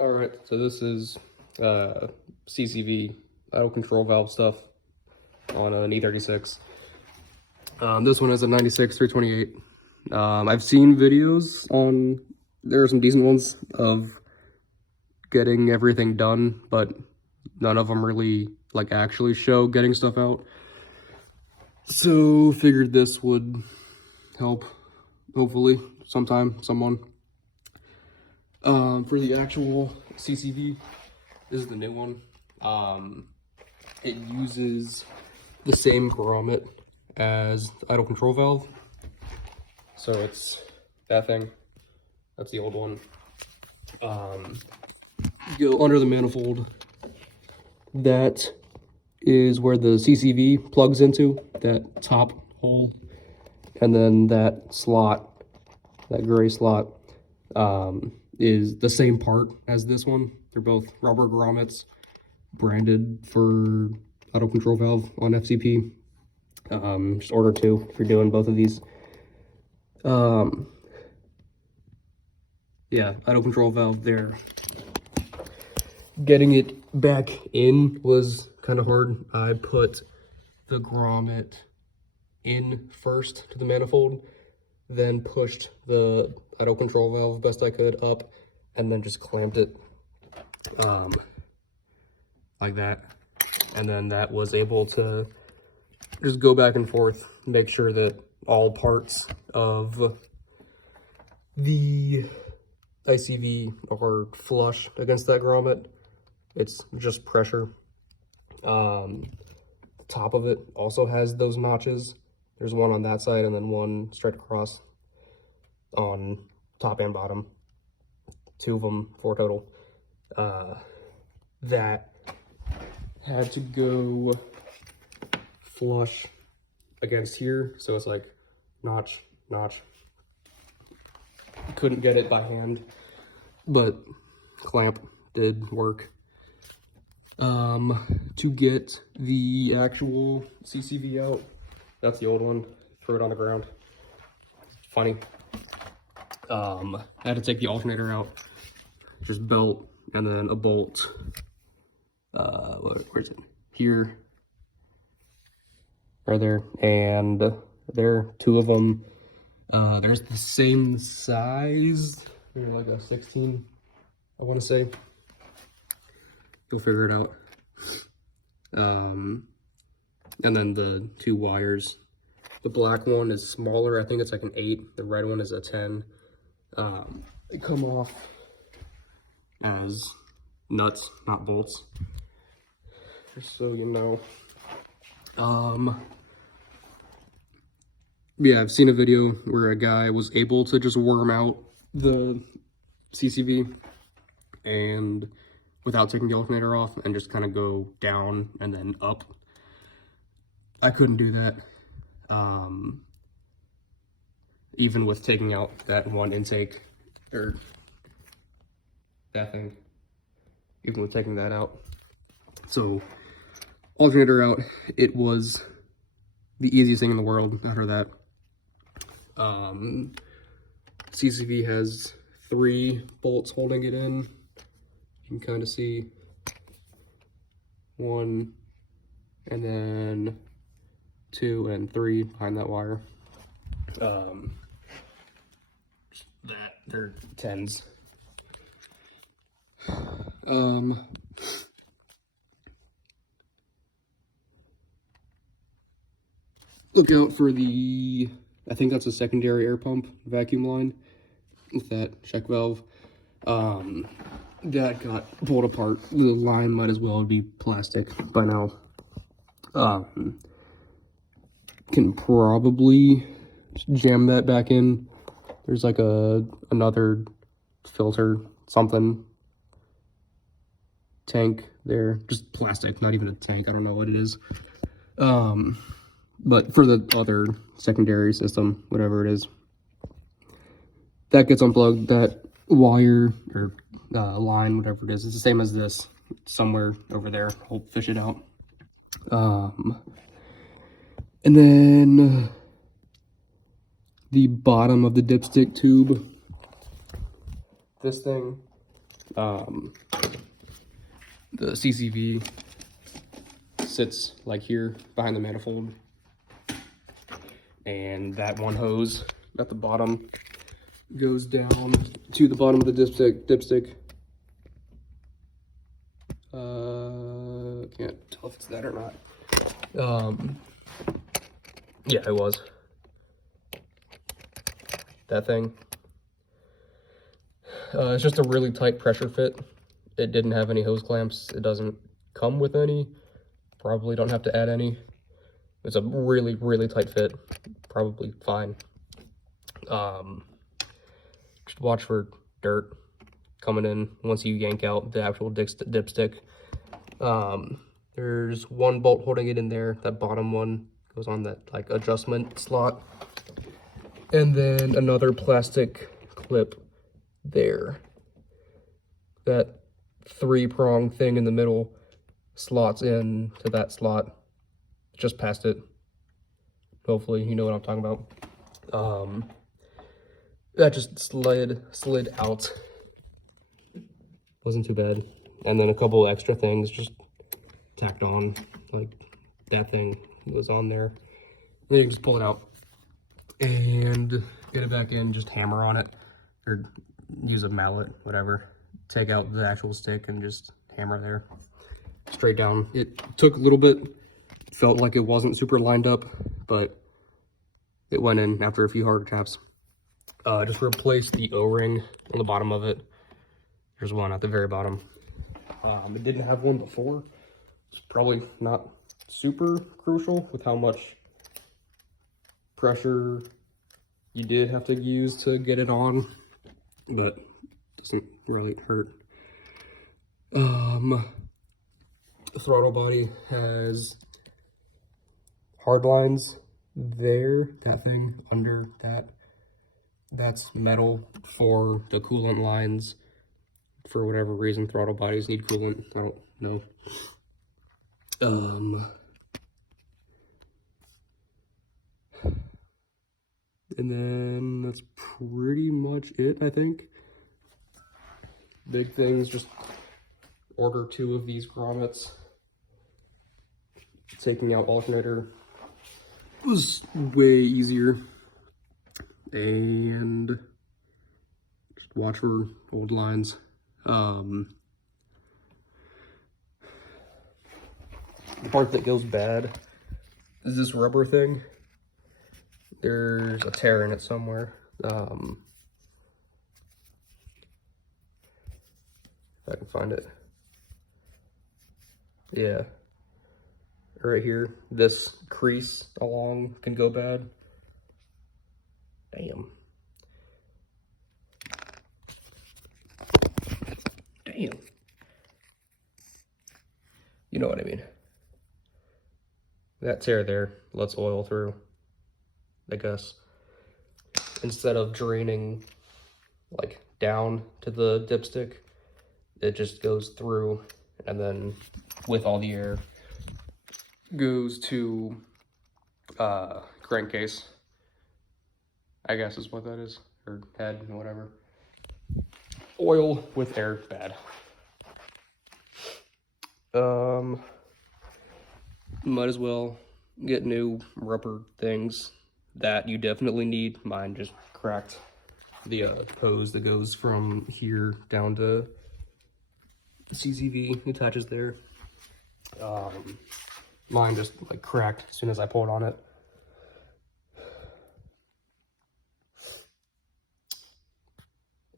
All right, so this is CCV idle control valve stuff on an E36. This one is a 96 328. I've seen videos on, there are some decent ones of getting everything done, but none of them really like actually show getting stuff out. So figured this would help, hopefully, someone. For the actual CCV, this is the new one. It uses the same grommet as the idle control valve. So it's that thing. That's the old one. Go under the manifold. That is where the CCV plugs into, that top hole. And then that slot, that gray slot, is the same part as this one. They're both rubber grommets, branded for auto control valve on FCP. Just order two if you're doing both of these. Yeah, auto control valve there. Getting it back in was kind of hard. I put the grommet in first to the manifold, then pushed the idle control valve best I could up, and then just clamped it like that. And then that was able to just go back and forth, make sure that all parts of the ICV are flush against that grommet. It's just pressure. The top of it also has those notches. There's one on that side and then one straight across on top and bottom. Two of them, four total. That had to go flush against here, so it's like notch, notch. Couldn't get it by hand, but clamp did work. To get the actual CCV out, that's the old one, throw it on the ground. Funny. I had to take the alternator out, just belt, and then a bolt, where's it? Here, right there, and there, two of them. There's the same size, like a 16, I want to say. You'll figure it out. And then the two wires. The black one is smaller. I think it's like an 8. The red one is a 10. They come off as nuts, not bolts. Just so you know. Yeah, I've seen a video where a guy was able to just worm out the CCV and without taking the alternator off and just kind of go down and then up. I couldn't do that. Even with taking out that one intake, or that thing, even with taking that out. So, alternator out, it was the easiest thing in the world after that. CCV has 3 bolts holding it in. You can kind of see 1, and then 2 and 3 behind that wire. They're 10s. Look out for the, I think that's a secondary air pump vacuum line with that check valve. That got pulled apart. The line might as well be plastic by now. Can probably jam that back in. There's like another filter, something, tank there, just plastic, not even a tank. I don't know what it is. But for the other secondary system, whatever it is, that gets unplugged. That wire or line, whatever it is, it's the same as this, somewhere over there. I'll fish it out. And then the bottom of the dipstick tube, this thing The CCV sits like here behind the manifold, and that one hose at the bottom goes down to the bottom of the dipstick. Can't tell if it's that or not. Yeah, it was that thing. It's just a really tight pressure fit. It didn't have any hose clamps. It doesn't come with any. Probably don't have to add any. It's a really, really tight fit. Probably fine. Just watch for dirt coming in once you yank out the actual dipstick. There's one bolt holding it in there. That bottom one goes on that like adjustment slot. And then another plastic clip there. That 3-prong thing in the middle slots in to that slot just past it. Hopefully you know what I'm talking about. That just slid out. Wasn't too bad. And then a couple extra things just tacked on, like that thing was on there. Then you can just pull it out and get it back in, just hammer on it, or use a mallet, whatever. Take out the actual stick and just hammer there, straight down. It took a little bit, felt like it wasn't super lined up, but it went in after a few harder taps. Just replace the O-ring on the bottom of it. There's one at the very bottom. It didn't have one before. It's probably not super crucial with how much pressure you did have to use to get it on, but doesn't really hurt. The throttle body has hard lines there. That thing under that's metal for the coolant lines. For whatever reason, throttle bodies need coolant. I don't know. And then that's pretty much it, I think. Big things, just order 2 of these grommets. Taking out alternator was way easier. And just watch for old lines. The part that goes bad is this rubber thing. There's a tear in it somewhere. If I can find it. Yeah. Right here, this crease along can go bad. Damn. Damn. You know what I mean. That tear there lets oil through, I guess. Instead of draining like down to the dipstick, it just goes through, and then with all the air goes to crankcase, I guess is what that is, or head, or whatever. Oil with air, bad. Might as well get new rubber things that you definitely need. Mine just cracked. The hose that goes from here down to CCV attaches there. Mine just like cracked as soon as I pulled on it.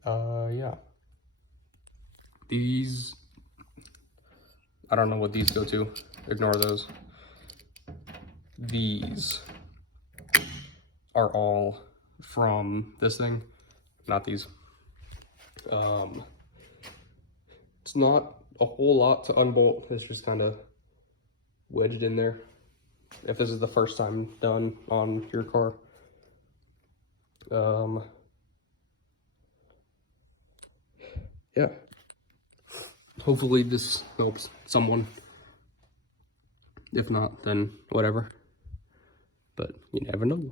Yeah. These, I don't know what these go to. Ignore those. These are all from this thing, not these. It's not a whole lot to unbolt. It's just kind of wedged in there. If this is the first time done on your car. Yeah. Hopefully this helps someone. If not, then whatever. But you never know.